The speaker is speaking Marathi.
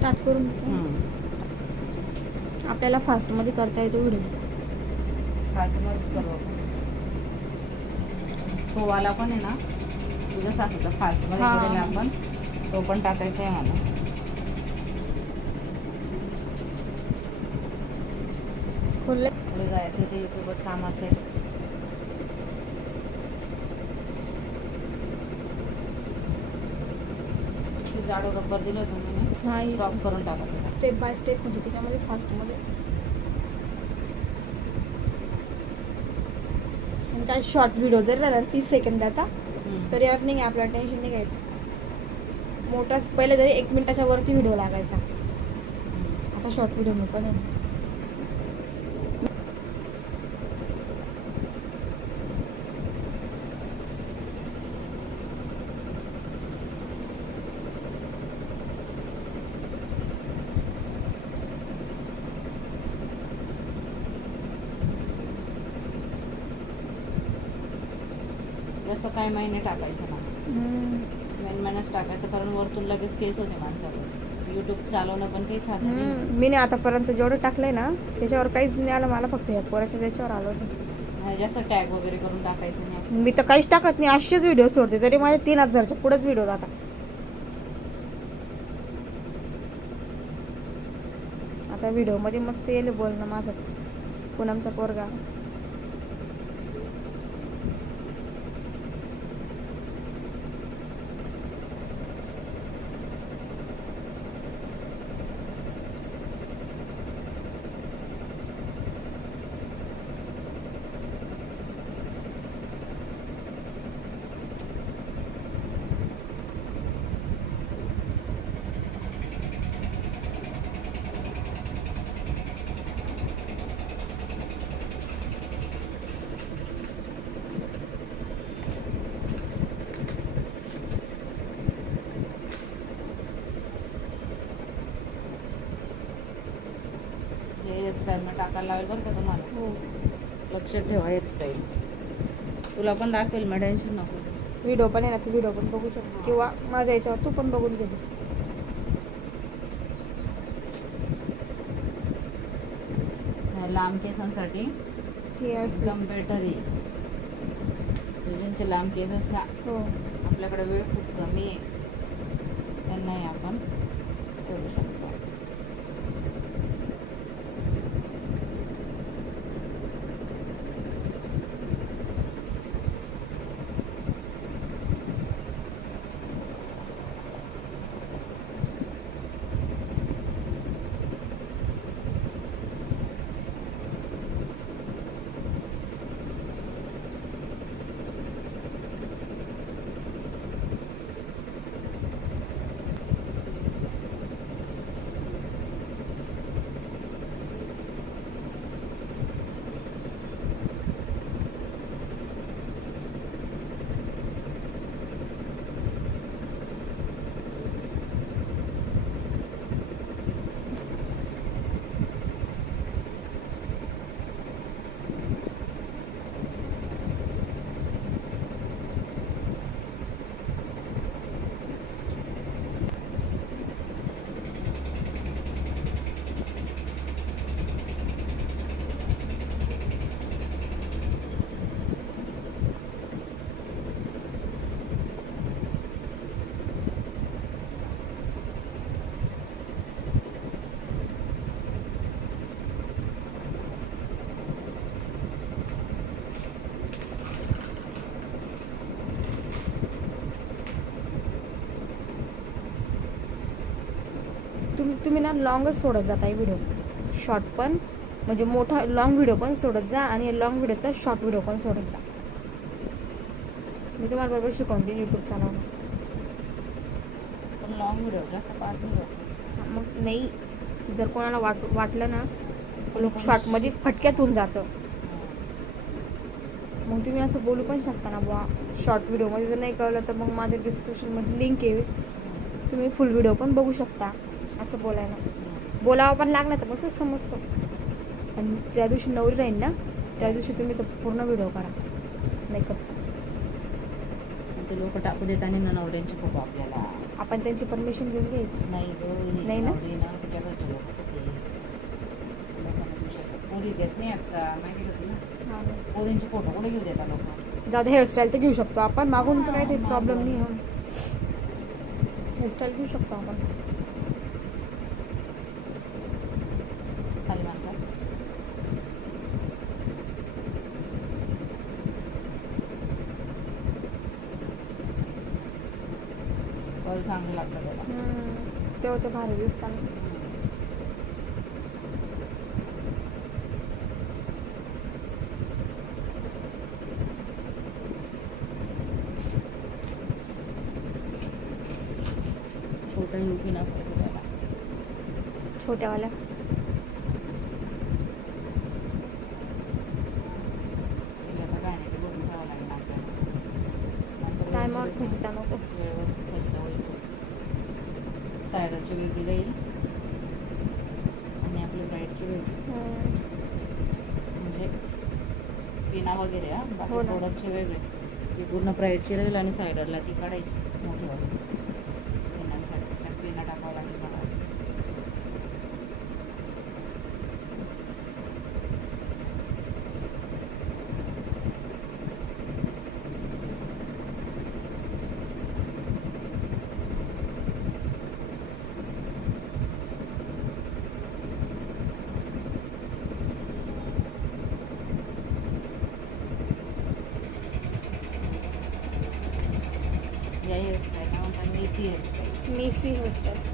स्टार्ट करून आपल्याला फास्ट मध्ये करता येतो व्हिडिओ. फास्ट मध्येच करू आपण. तो वाला पण आहे ना तुझ्या सासूचा फास्ट मध्ये केलेला आपण, तो पण टाकायचा आहे मला. पुढे जायचं ते युट्यूबच कामाचं आहे. जाडो रबर दिलं होतं मी, स्टॉप करून टाकायचं स्टेप बाय स्टेप, म्हणजे त्याच्यामध्ये फास्ट मध्ये. आणि काय शॉर्ट व्हिडिओ जरी राहिला 30 सेकंदाचा तरी अर्निंग आहे, आपल्याला टेन्शन नाही घ्यायचं. मोठा पहिले तरी 1 मिनिटाच्या वरती व्हिडिओ लागायचा, आता शॉर्ट व्हिडिओ मी पण आहे. जसं काय महिने टाकायचं ना, महिन्याच टाकायचं, कारण वरतून लगेच केस होते माणसाला. युट्यूब चालवणं पण काही साधं नाही. मी नाही आतापर्यंत जेवढं टाकलंय ना त्याच्यावर काहीच नाही आलं मला, फक्त या पोराच्या त्याच्यावर आलं होतं. जास्त टॅग वगैरे करून टाकायचं नाही. मी तर काहीच टाकत नाही, 800 व्हिडिओ सोडते तरी माझे 3000च्या पुढेच व्हिडिओ जातात. आता व्हिडिओ मध्ये मस्त येईल बोलणं माझं. पूनमचा पोरगा हेअरस्टाईल मग टाकायला लावेल बरं का तुम्हाला. लक्षात ठेवा हेअरस्टाईल. तुला पण दाखवेल मग, टेन्शन नको. व्हिडिओ पण आहे ना, तू व्हिडिओ पण बघू शकतो किंवा माझ्या याच्यावर तू पण बघून घे. लांब केसांसाठी हे एकदम बेटर आहे. ज्यांचे लांब केस असतात, आपल्याकडे वेळ खूप कमी आहे, त्यांनाही आपण करू शकतो. तुम्ही ना लॉंगच सोडत जाता व्हिडिओ, शॉर्ट पण म्हणजे मोठा लॉंग व्हिडिओ पण सोडत जा आणि लॉंग व्हिडिओचा शॉर्ट व्हिडिओ पण सोडत जा. मी तुम्हाला बरोबर शिकवते युट्यूब चालवणं. पण लॉंग व्हिडिओ जास्त पाहत नाही. मग नाही, जर कोणाला वाटलं ना लोक शॉर्ट मध्ये फटक्यात होऊन जातं, मग तुम्ही असं बोलू पण शकता ना बुवा शॉर्ट व्हिडिओ मध्ये जर नाही कळलं तर मग माझ्या डिस्क्रिप्शन मध्ये लिंक आहे, तुम्ही फुल व्हिडिओ पण बघू शकता. असं बोलावं पण लागणार तर मस्त समजतं. आणि ज्या दिवशी नवरी राहील ना त्या दिवशी तुम्ही तर पूर्ण व्हिडिओ करा मेकअपचा. ते लोक टाकू देत आणि नवऱ्यांची खूप आपल्याला आपण त्यांची परमिशन घेऊन घ्यायची. नाही गं, नाही ना? तिच्या घरचे लोक पोरी देत नाही आजकाल, माहिती का तुला? हां पोरींचे फोटो कुठे घेऊ देतात लोक? जाऊ दे, हेअरस्टाईल तर घेऊ शकतो आपण, मागूनचं काही प्रॉब्लेम नाही आहे. हेअरस्टाईल घेऊ शकतो आपण. खाली मानतात कल चांगले लागतात त्याला. तेव्हा ते भारी दिसतात. छोटा येऊ की ना त्याला छोट्यावाल्या आता काय नाही, ते बघून ठेवावं लागेल आपल्याला. टायमावर खचिता नको. वेळेवर खचिता होईल. सायडरची वेगळी राहील आणि आपली ब्राईडची वेगळी, म्हणजे पिना वगैरे. बाकी हो ना. प्रोडक्टचे वेगळेच. ती पूर्ण ब्राईडची राहील आणि सायडरला ती काढायची मोठीवाली पिनांसाठी. त्याच्यात पिना टाकावं लागेल मला. या हेअरस्टाईल ना म्हणतात मेसी हेअरस्टाईल. Messi hairstyle.